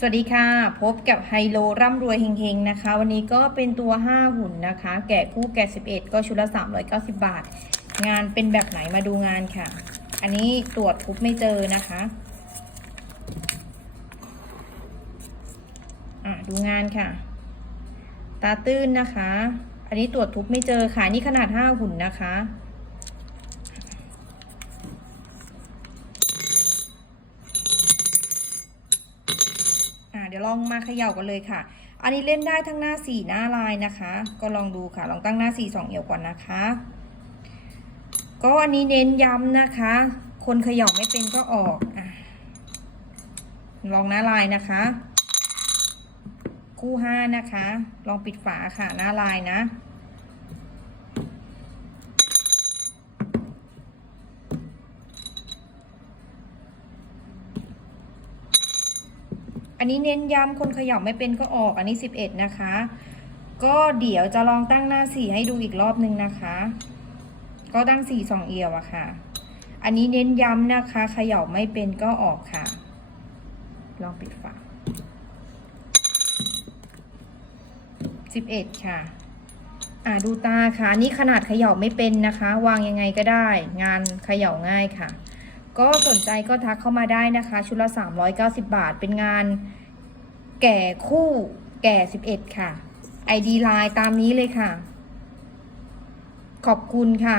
สวัสดีค่ะ พบกับไฮโลร่ำรวยเฮงๆนะคะ วันนี้ก็เป็นตัว 5 หุ่นนะคะ แกะคู่แกะ11 ก็ชุดละ 390 บาท งานเป็นแบบไหนมาดูงานค่ะ อันนี้ตรวจทุบไม่เจอนะคะอะดูงานค่ะ ตาตื้นนะคะ อันนี้ตรวจทุบไม่เจอค่ะนี่ขนาด 5 หุ่นนะคะ อ่าเดี๋ยวลองมาเขย่ากันเลยค่ะ อันนี้เล่นได้ทั้งหน้าสี่หน้าลายนะคะ ก็ลองดูค่ะ ลองตั้งหน้าสี่สองเอี่ยวก่อนนะคะ ก็อันนี้เน้นย้ำนะคะ คนเขย่าไม่เป็นก็ออกอะลองหน้าลายนะคะ คู่ห้านะคะ ลองปิดฝาค่ะหน้าลายนะ อันนี้เน้นย้ำคนเขย่าไม่เป็นก็ออกอันนี้ 11 นะคะ ก็เดี๋ยวจะลองตั้งหน้าสี่ให้ดูอีกรอบนึงนะคะ ก็ตั้งสี่สองเอียวอะค่ะ อันนี้เน้นย้ำนะคะเขย่าไม่เป็นก็ออกค่ะ ลองปิดฝา11ค่ะ อ่าดูตาค่ะอันนี่ขนาดเขย่าไม่เป็นนะคะ วางยังไงก็ได้ งานเขย่าง่ายค่ะ ก็สนใจก็ทักเข้ามาได้นะคะ ชุดละ 390 บาท เป็นงานแก่คู่แก่ 11 ค่ะ ID ไลน์ตามนี้เลยค่ะ ขอบคุณค่ะ